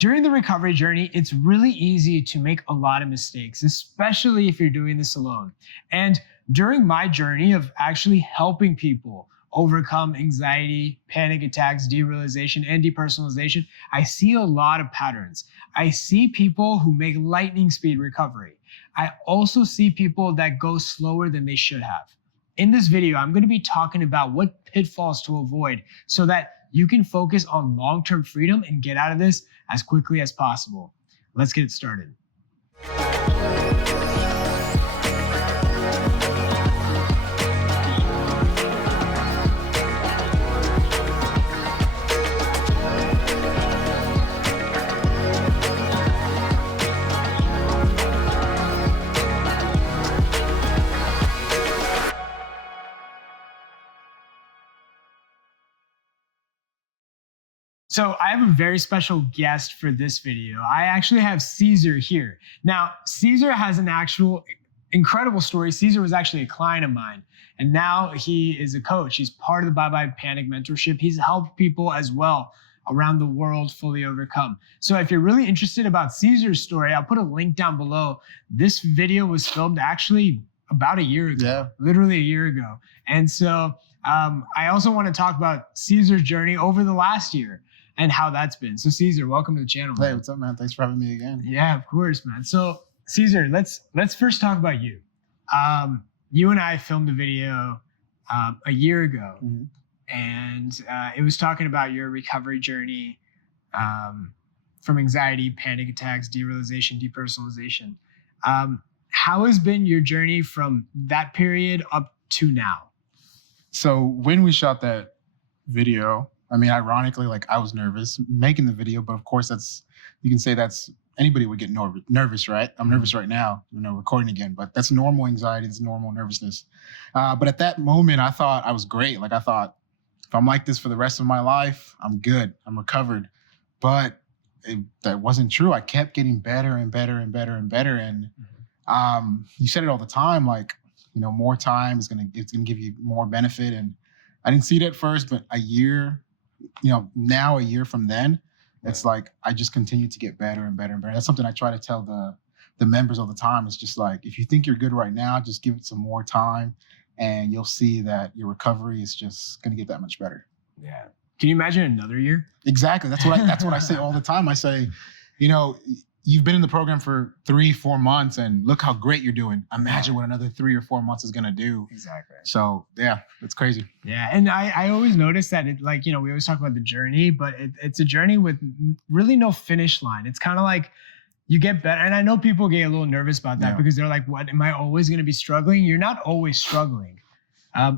During the recovery journey, it's really easy to make a lot of mistakes, especially if you're doing this alone. And during my journey of actually helping people overcome anxiety, panic attacks, derealization, and depersonalization, I see a lot of patterns. I see people who make lightning speed recovery. I also see people that go slower than they should have. In this video, I'm going to be talking about what pitfalls to avoid so that you can focus on long-term freedom and get out of this as quickly as possible. Let's get it started. So I have a very special guest for this video. I actually have Cesar here. Now, Cesar has an actual incredible story. Cesar was actually a client of mine, and now he is a coach. He's part of the Bye Bye Panic mentorship. He's helped people as well around the world fully overcome. So if you're really interested about Cesar's story, I'll put a link down below. This video was filmed actually about a year ago, literally a year ago. And so I also want to talk about Cesar's journey over the last year and how that's been. So Cesar, welcome to the channel. Hey, what's up, man? Thanks for having me again. Yeah, of course, man. So Cesar, let's first talk about you. You and I filmed a video a year ago, and it was talking about your recovery journey from anxiety, panic attacks, derealization, depersonalization. How has been your journey from that period up to now? So when we shot that video, I mean, ironically, like I was nervous making the video, but of course you can say that's, anybody would get nervous, right? I'm nervous right now, recording again, but that's normal anxiety, it's normal nervousness. But at that moment, I thought I was great. Like I thought, if I'm like this for the rest of my life, I'm good, I'm recovered. But that wasn't true. I kept getting better and better and better and better. And you said it all the time, like, more time it's gonna give you more benefit. And I didn't see it at first, but a year from then, it's like I just continue to get better and better and better. That's something I try to tell the members all the time. It's just like, if you think you're good right now, just give it some more time and you'll see that your recovery is just going to get that much better. Yeah. Can you imagine another year? Exactly. That's what I say all the time. I say, you've been in the program for 3-4 months and look how great you're doing. Imagine what another 3 or 4 months is going to do. Exactly. So yeah, it's crazy. Yeah. And I always notice that we always talk about the journey, but it's a journey with really no finish line. It's kind of like you get better. And I know people get a little nervous about that because they're like, what, am I always going to be struggling? You're not always struggling.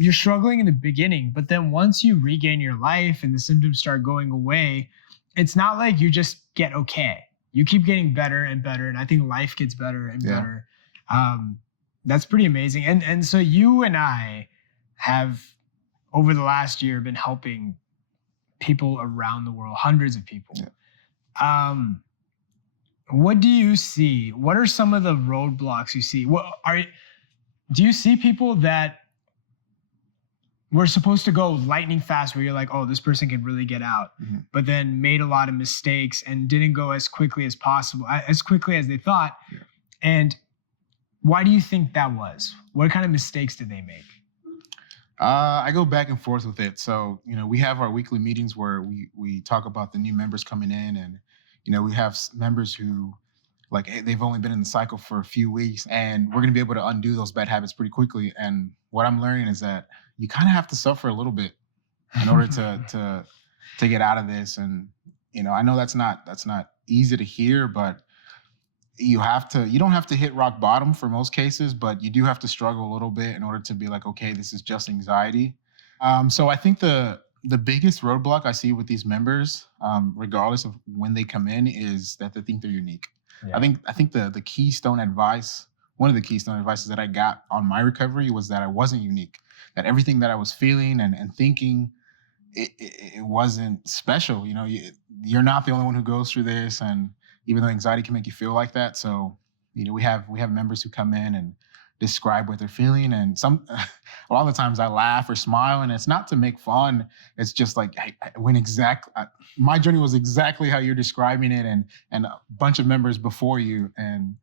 You're struggling in the beginning, but then once you regain your life and the symptoms start going away, it's not like you just get okay. You keep getting better and better, and I think life gets better and better. That's pretty amazing. And so you and I have, over the last year, been helping people around the world, hundreds of people. Yeah. What do you see? What are some of the roadblocks you see? Do you see people that were supposed to go lightning fast where you're like, oh, this person can really get out, but then made a lot of mistakes and didn't go as quickly as possible, as quickly as they thought? Yeah. And why do you think that was? What kind of mistakes did they make? I go back and forth with it. So, we have our weekly meetings where we talk about the new members coming in, and, we have members who, like, they've only been in the cycle for a few weeks, and we're going to be able to undo those bad habits pretty quickly. And what I'm learning is that you kind of have to suffer a little bit in order to get out of this. And, I know that's not easy to hear, but you don't have to hit rock bottom for most cases, but you do have to struggle a little bit in order to be like, okay, this is just anxiety. So I think the biggest roadblock I see with these members, regardless of when they come in, is that they think they're unique. Yeah. I think the keystone advice, one of the keystone advices that I got on my recovery was that I wasn't unique, that everything that I was feeling and thinking, it wasn't special. You're not the only one who goes through this. And even though anxiety can make you feel like that. So, we have members who come in and, describe what they're feeling. And a lot of the times I laugh or smile, and it's not to make fun. It's just like, my journey was exactly how you're describing it, and a bunch of members before you. And,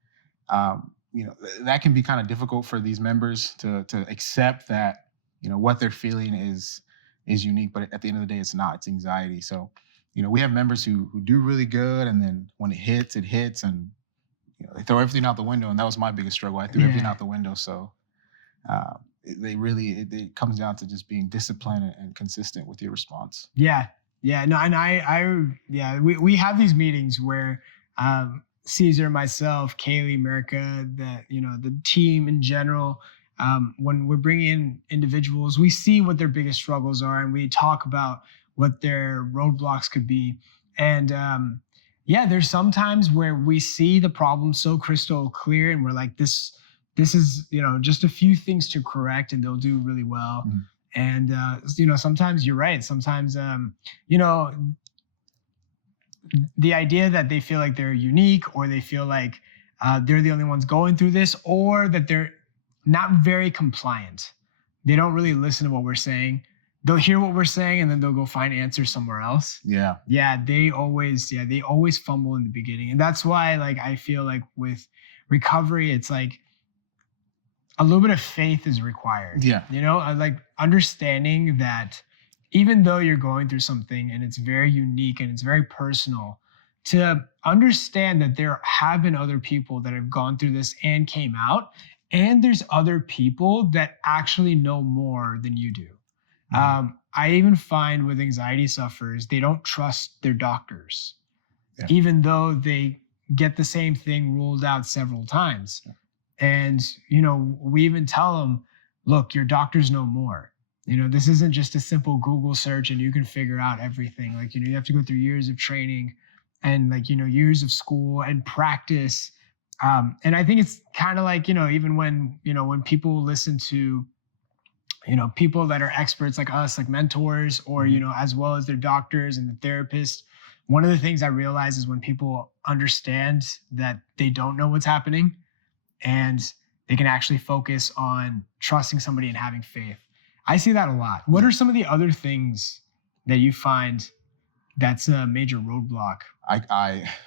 that can be kind of difficult for these members to accept that, what they're feeling is unique, but at the end of the day, it's not. It's anxiety. So, we have members who do really good, and then when it hits, and they throw everything out the window. And that was my biggest struggle. I threw everything out the window. So it comes down to just being disciplined and consistent with your response. Yeah. No, and we have these meetings where Cesar, myself, Kaylee, America, the team in general, when we're bringing in individuals, we see what their biggest struggles are, and we talk about what their roadblocks could be. And there's sometimes where we see the problem so crystal clear, and we're like, this is, just a few things to correct, and they'll do really well. Mm-hmm. And, sometimes you're right. Sometimes, the idea that they feel like they're unique, or they feel like they're the only ones going through this, or that they're not very compliant. They don't really listen to what we're saying. They'll hear what we're saying, and then they'll go find answers somewhere else. Yeah. Yeah. They always fumble in the beginning. And that's why, like, I feel like with recovery, it's like a little bit of faith is required. Yeah. Like understanding that even though you're going through something and it's very unique and it's very personal, to understand that there have been other people that have gone through this and came out, and there's other people that actually know more than you do. Mm-hmm. I even find with anxiety sufferers, they don't trust their doctors, even though they get the same thing ruled out several times. Yeah. And, we even tell them, look, your doctors know more. This isn't just a simple Google search and you can figure out everything. Like, you have to go through years of training and years of school and practice. And I think it's kind of like, even when people listen to, people that are experts like us, like mentors, or, as well as their doctors and the therapists. One of the things I realize is when people understand that they don't know what's happening, and they can actually focus on trusting somebody and having faith. I see that a lot. What are some of the other things that you find that's a major roadblock?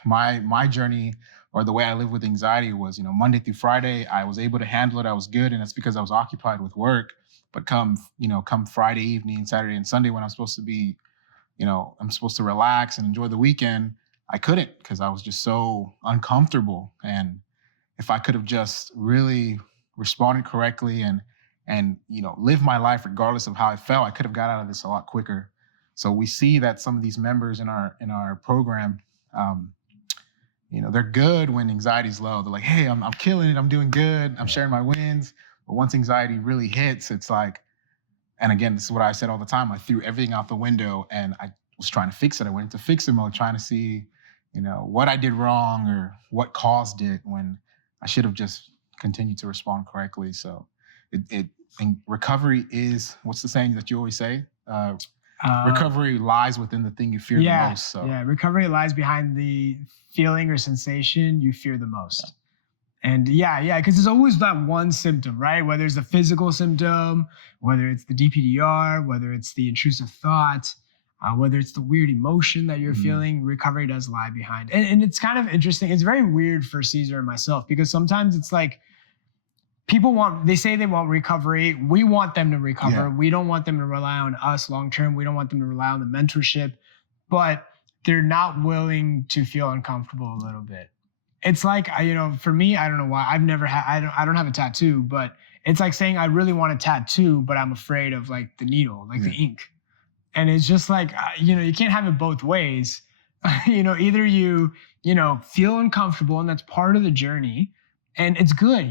My journey, or the way I live with anxiety, was, Monday through Friday, I was able to handle it. I was good. And it's because I was occupied with work. But come Friday evening, Saturday and Sunday, when I'm supposed to be, I'm supposed to relax and enjoy the weekend, I couldn't, because I was just so uncomfortable. And if I could have just really responded correctly and live my life regardless of how I felt, I could have got out of this a lot quicker. So we see that some of these members in our program, they're good when anxiety's low. They're like, hey, I'm killing it. I'm doing good. I'm sharing my wins. But once anxiety really hits, it's like, and again, this is what I said all the time, I threw everything out the window and I was trying to fix it. I went into fix it mode, trying to see, what I did wrong or what caused it, when I should have just continued to respond correctly. So and recovery is, what's the saying that you always say? Recovery lies within the thing you fear the most. So. Yeah, recovery lies behind the feeling or sensation you fear the most. Yeah. And because there's always that one symptom, right? Whether it's a physical symptom, whether it's the DPDR, whether it's the intrusive thought, whether it's the weird emotion that you're feeling, recovery does lie behind. And it's kind of interesting. It's very weird for Cesar and myself, because sometimes it's like, they say they want recovery. We want them to recover. Yeah. We don't want them to rely on us long-term. We don't want them to rely on the mentorship, but they're not willing to feel uncomfortable a little bit. It's like, for me, I don't know why I don't have a tattoo, but it's like saying I really want a tattoo, but I'm afraid of like the needle, like the ink. And it's just like, you can't have it both ways. Either you feel uncomfortable, and that's part of the journey. And it's good,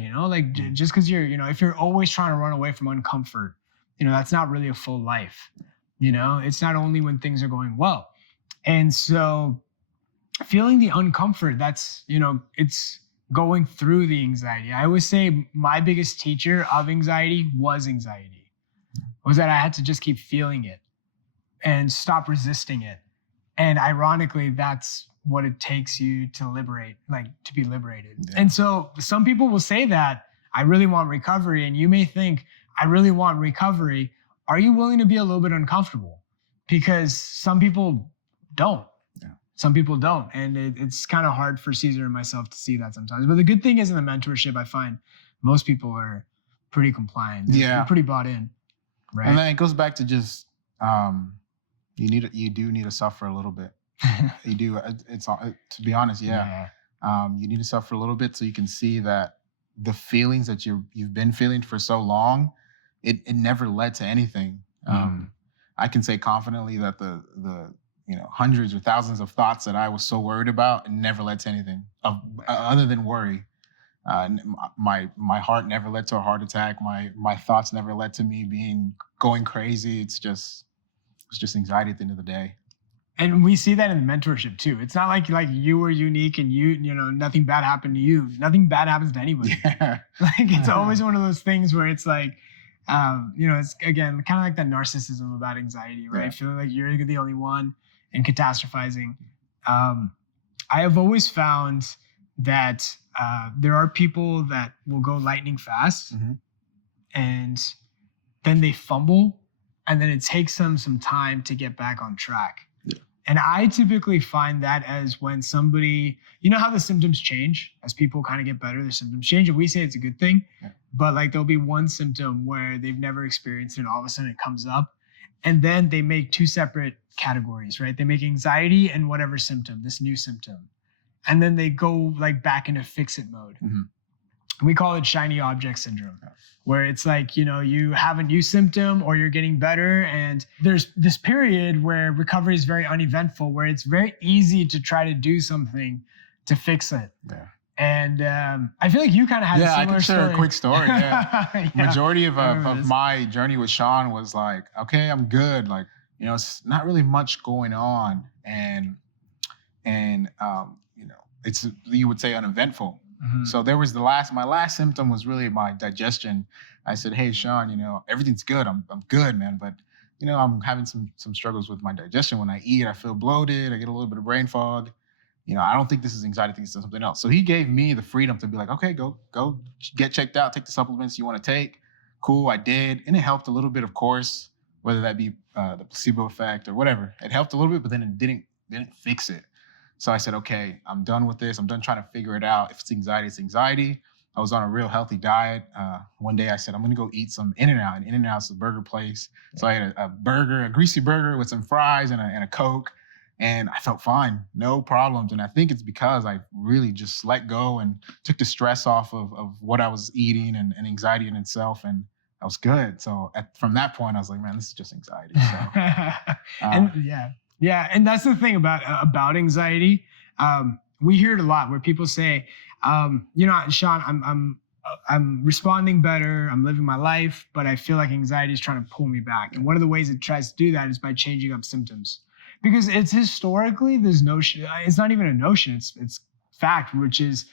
just because you're, if you're always trying to run away from uncomfort, that's not really a full life. It's not only when things are going well. And so feeling the uncomfort, that's, it's going through the anxiety. I always say my biggest teacher of anxiety was that I had to just keep feeling it and stop resisting it. And ironically, that's what it takes you to liberate, like to be liberated. Yeah. And so some people will say that I really want recovery. And you may think, I really want recovery. Are you willing to be a little bit uncomfortable? Because some people don't. Yeah. Some people don't. And it's kind of hard for Cesar and myself to see that sometimes. But the good thing is in the mentorship, I find most people are pretty compliant. They're pretty bought in. Right. And then it goes back to just, you do need to suffer a little bit. You do. It's to be honest. Yeah. You need to suffer a little bit so you can see that the feelings that you've been feeling for so long, it never led to anything. I can say confidently that the hundreds or thousands of thoughts that I was so worried about, it never led to anything other than worry. My heart never led to a heart attack. My thoughts never led to me going crazy. It's just anxiety at the end of the day. And we see that in the mentorship too. It's not like you were unique and nothing bad happened to you. Nothing bad happens to anybody. Yeah. Like it's always one of those things where it's like, it's again kind of like that narcissism about anxiety, right? Yeah. Feeling like you're the only one and catastrophizing. I have always found that there are people that will go lightning fast, and then they fumble, and then it takes them some time to get back on track. Yeah. And I typically find that as when somebody, how the symptoms change as people kind of get better, the symptoms change, and we say it's a good thing, but like there'll be one symptom where they've never experienced it, and all of a sudden it comes up, and then they make two separate categories, right? They make anxiety and whatever symptom, this new symptom. And then they go like back into fix-it mode. We call it shiny object syndrome, where it's like, you have a new symptom or you're getting better. And there's this period where recovery is very uneventful, where it's very easy to try to do something to fix it. Yeah. And I feel like you kind of had a similar I can share story. a quick story. Yeah. Majority of my journey with Shaan was like, okay, I'm good. Like, it's not really much going on. And it's, you would say, uneventful. So there was my last symptom was really my digestion. I said, hey, Shaan, everything's good. I'm good, man. But, I'm having some struggles with my digestion. When I eat, I feel bloated. I get a little bit of brain fog. I don't think this is anxiety. I think it's something else. So he gave me the freedom to be like, okay, go get checked out. Take the supplements you want to take. Cool, I did. And it helped a little bit, of course, whether that be the placebo effect or whatever. It helped a little bit, but then it didn't fix it. So I said, okay, I'm done with this. I'm done trying to figure it out. If it's anxiety, it's anxiety. I was on a real healthy diet. One day I said, I'm going to go eat some In-N-Out. And In-N-Out's a burger place. So I had a greasy burger with some fries and a Coke. And I felt fine, no problems. And I think it's because I really just let go and took the stress off of what I was eating and anxiety in itself. And I was good. So from that point, I was like, man, this is just anxiety. So, Yeah, and that's the thing about anxiety. We hear it a lot where people say, Shaan, I'm responding better, I'm living my life, but I feel like anxiety is trying to pull me back. And one of the ways it tries to do that is by changing up symptoms. Because it's historically this notion, it's not even a notion, it's fact, which is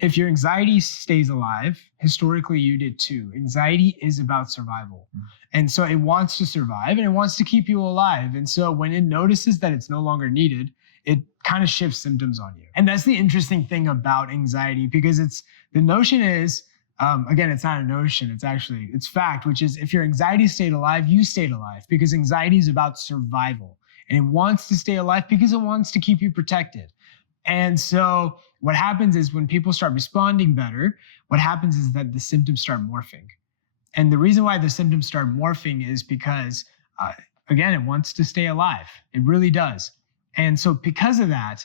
if your anxiety stays alive, historically you did too. Anxiety is about survival. And so it wants to survive and it wants to keep you alive. And so when it notices that it's no longer needed, it kind of shifts symptoms on you. And that's the interesting thing about anxiety, because the notion is, again, it's not a notion, it's fact, which is if your anxiety stayed alive, you stayed alive, because anxiety is about survival. And it wants to stay alive because it wants to keep you protected. And so what happens is when people start responding better, what happens is that the symptoms start morphing. And the reason why the symptoms start morphing is because, again, it wants to stay alive. It really does. And so because of that,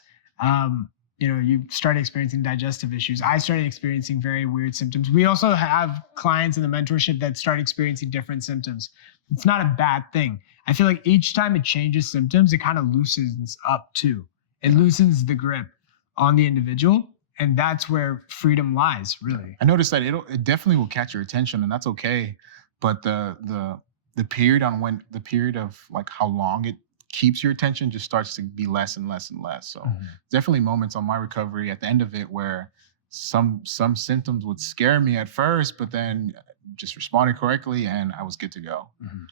you start experiencing digestive issues. I started experiencing very weird symptoms. We also have clients in the mentorship that start experiencing different symptoms. It's not a bad thing. I feel like each time it changes symptoms, it kind of loosens up too. It loosens the grip on the individual. And that's where freedom lies, really. I noticed that it definitely will catch your attention, and that's okay. But the period of like how long it keeps your attention just starts to be less and less and less. So definitely moments on my recovery at the end of it where some symptoms would scare me at first, but then just responded correctly and I was good to go.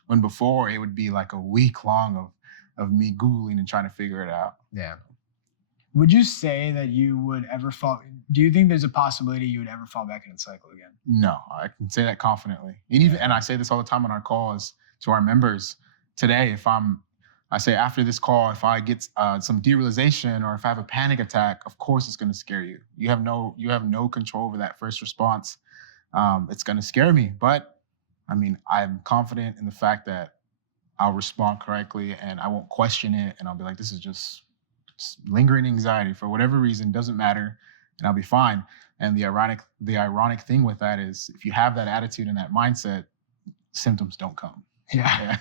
When before it would be like a week long of me Googling and trying to figure it out. Yeah. Would you say that you would ever fall? Do you think there's a possibility you would ever fall back into the cycle again? No, I can say that confidently. And I say this all the time on our calls to our members. Today, I say after this call, if I get some derealization or if I have a panic attack, of course it's going to scare you. You have no control over that first response. It's going to scare me, but I mean, I'm confident in the fact that I'll respond correctly and I won't question it, and I'll be like, this is just lingering anxiety for whatever reason, doesn't matter, and I'll be fine. And the ironic thing with that is, if you have that attitude and that mindset, symptoms don't come. Yeah.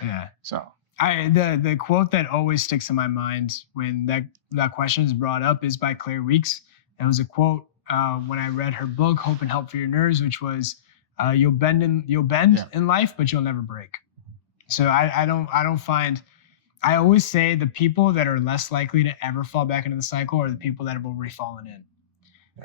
Yeah. So the quote that always sticks in my mind when that question is brought up is by Claire Weeks. It was a quote when I read her book, Hope and Help for Your Nerves, which was, you'll bend in life, but you'll never break. So I always say the people that are less likely to ever fall back into the cycle are the people that have already fallen in.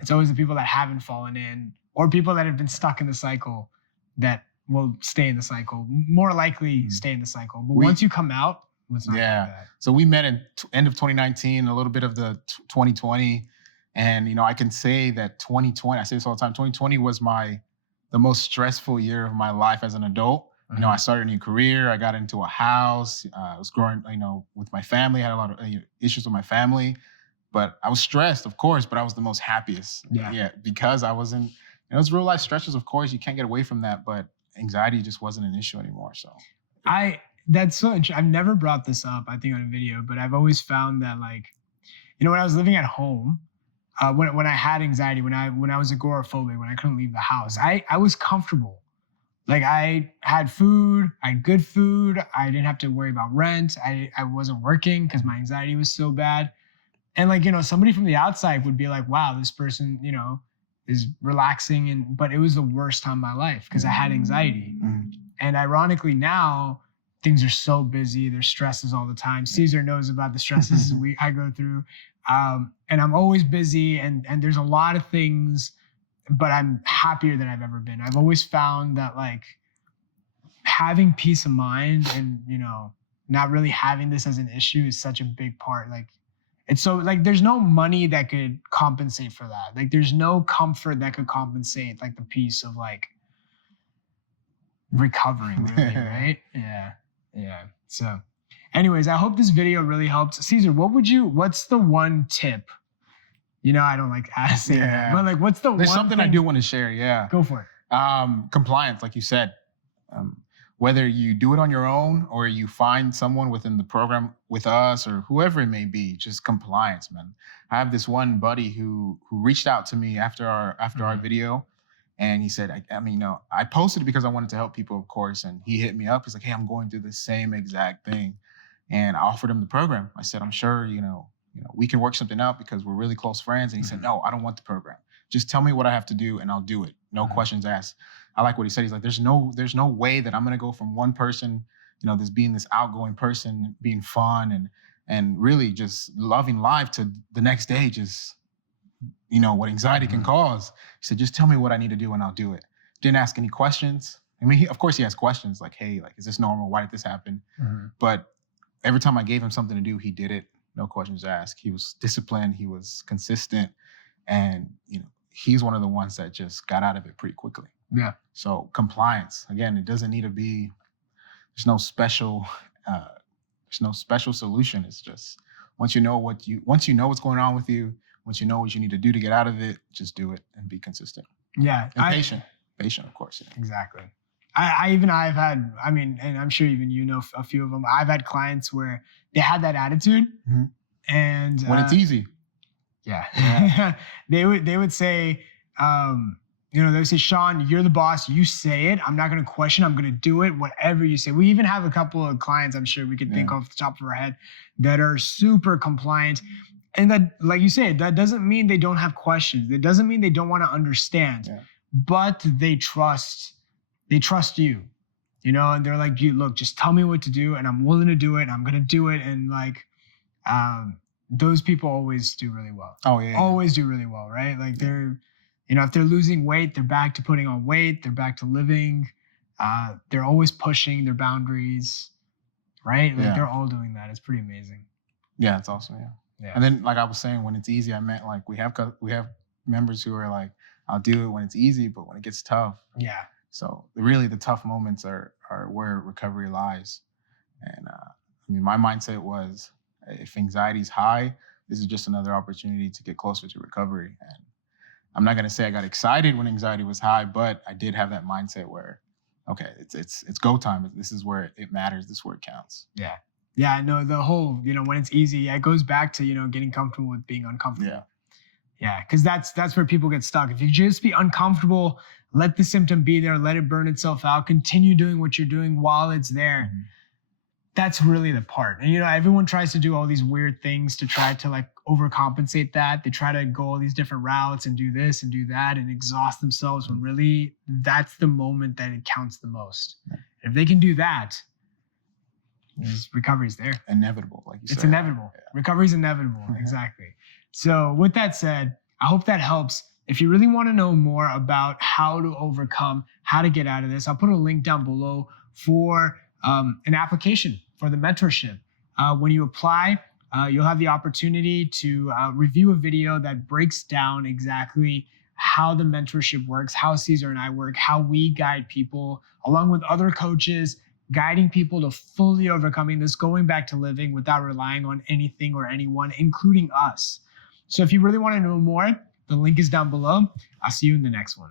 It's always the people that haven't fallen in, or people that have been stuck in the cycle that will stay in the cycle, more likely stay in the cycle. But once you come out, it's not like that. So we met in end of 2019, a little bit of the 2020. And, you know, I can say that 2020, I say this all the time, 2020 was the most stressful year of my life as an adult. You know, I started a new career. I got into a house. I was growing, you know, with my family. I had a lot of issues with my family, but I was stressed, of course. But I was the most happiest. Yeah, because I wasn't. You know, it's real life stresses. Of course, you can't get away from that. But anxiety just wasn't an issue anymore. So that's so interesting. I've never brought this up, I think, on a video, but I've always found that, like, you know, when I was living at home, when I had anxiety, when I was agoraphobic, when I couldn't leave the house, I was comfortable. Like, I had food, I had good food. I didn't have to worry about rent. I wasn't working because my anxiety was so bad. And, like, you know, somebody from the outside would be like, wow, this person, you know, is relaxing. But it was the worst time of my life because I had anxiety. And ironically now, things are so busy. There's stresses all the time. Cesar knows about the stresses I go through. And I'm always busy, and there's a lot of things, but I'm happier than I've ever been. I've always found that, like, having peace of mind and, you know, not really having this as an issue is such a big part. Like, it's so, like, there's no money that could compensate for that. Like, there's no comfort that could compensate, like, the peace of, like, recovering, really, right? Yeah. So anyways, I hope this video really helped. Cesar, what's the one tip? You know, I don't like asking that, but, like, what's There's something I do want to share. Yeah. Go for it. Compliance, like you said. Whether you do it on your own or you find someone within the program with us or whoever it may be, just compliance, man. I have this one buddy who reached out to me after our video, and he said, I mean, you know, I posted it because I wanted to help people, of course, and he hit me up. He's like, hey, I'm going through the same exact thing, and I offered him the program. I said, I'm sure, you know, we can work something out because we're really close friends. And he said, no, I don't want the program. Just tell me what I have to do and I'll do it. No questions asked. I like what he said. He's like, there's no way that I'm going to go from one person, you know, this outgoing person, being fun and really just loving life, to the next day, just, you know, what anxiety can cause. He said, just tell me what I need to do and I'll do it. Didn't ask any questions. I mean, of course he has questions like, hey, like, is this normal? Why did this happen? But every time I gave him something to do, he did it. No questions asked. He was disciplined. He was consistent. And, you know, he's one of the ones that just got out of it pretty quickly. Yeah. So compliance, again, it doesn't need to be, there's no special solution. It's just, once you know what's going on with you, once you know what you need to do to get out of it, just do it and be consistent. Yeah. And patient, of course. Yeah. Exactly. I've had, I mean, and I'm sure even you know a few of them. I've had clients where they had that attitude, and when it's easy, they would say, you know, they would say, Shaan, you're the boss. You say it. I'm not going to question. I'm going to do it. Whatever you say. We even have a couple of clients, I'm sure we could think off the top of our head, that are super compliant. And that, like you said, that doesn't mean they don't have questions. It doesn't mean they don't want to understand, but they trust you, you know, and they're like, look, just tell me what to do and I'm willing to do it and I'm going to do it. And, like, those people always do really well. Always do really well, right? Like, they're, you know, if they're losing weight, they're back to putting on weight. They're back to living. They're always pushing their boundaries, right? Like, they're all doing that. It's pretty amazing. Yeah, it's awesome. Yeah. Yeah. And then, like I was saying, when it's easy, I meant like we have members who are like, I'll do it when it's easy, but when it gets tough. Yeah. So really, the tough moments are where recovery lies. And I mean, my mindset was, if anxiety's high, this is just another opportunity to get closer to recovery. And I'm not gonna say I got excited when anxiety was high, but I did have that mindset where, okay, it's go time. This is where it matters. This is where it counts. Yeah. Yeah, no, the whole, when it's easy, it goes back to, getting comfortable with being uncomfortable. Yeah. Yeah, because that's where people get stuck. If you just be uncomfortable, let the symptom be there, let it burn itself out, continue doing what you're doing while it's there. Mm-hmm. That's really the part. And everyone tries to do all these weird things to try to like overcompensate that. They try to go all these different routes and do this and do that and exhaust themselves when really that's the moment that it counts the most. Yeah. If they can do that, recovery is there. Inevitable, like you said. It's inevitable. Yeah. Recovery is inevitable. Exactly. So with that said, I hope that helps. If you really want to know more about how to overcome, how to get out of this, I'll put a link down below for an application for the mentorship. When you apply, you'll have the opportunity to review a video that breaks down exactly how the mentorship works, how Cesar and I work, how we guide people, along with other coaches, guiding people to fully overcoming this, going back to living without relying on anything or anyone, including us. So if you really want to know more, the link is down below. I'll see you in the next one.